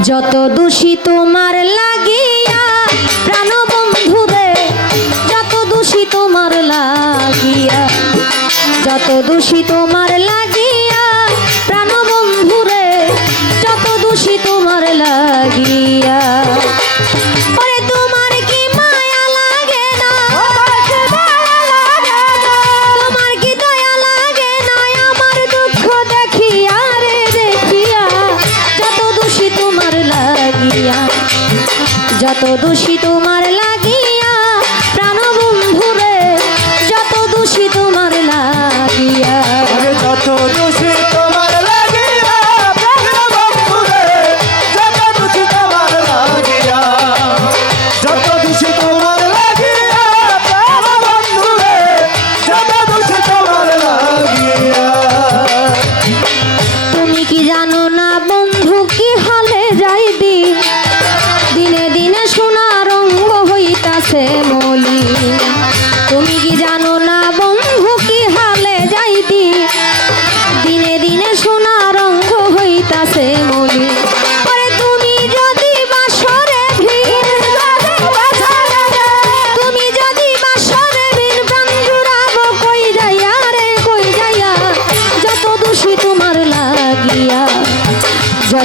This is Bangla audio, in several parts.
যত দোষী তোমার লাগিয়া প্রাণ বন্ধু রে যত দোষী তোমার লাগিয়া, যত দোষী তোমার লাগিয়া যত দোষী তোমার লাগে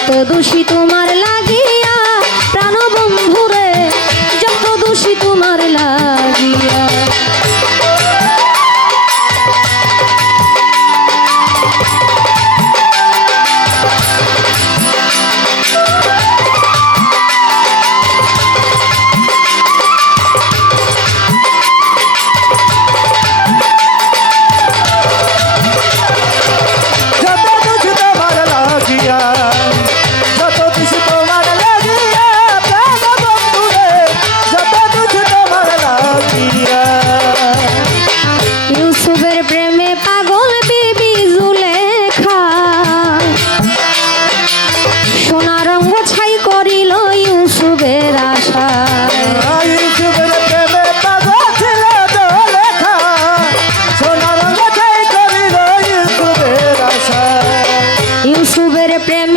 প্রদূষিত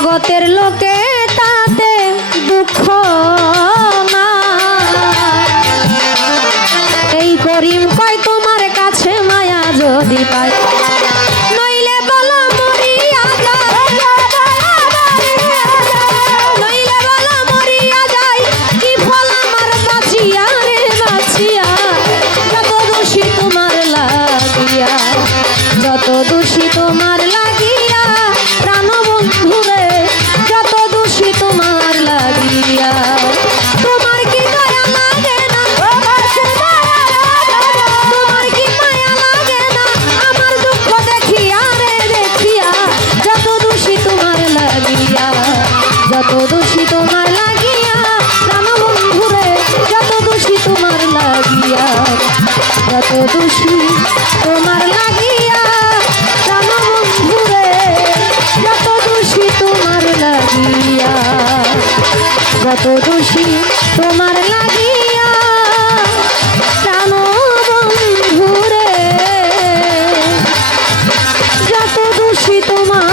জগতের লোকে তাতে দুঃখ এই করিম কয় তোমার কাছে মায়া যদি পায় দিয়া গত দোষী তোমার লাগিয়া প্রাণ যত দোষী তোমার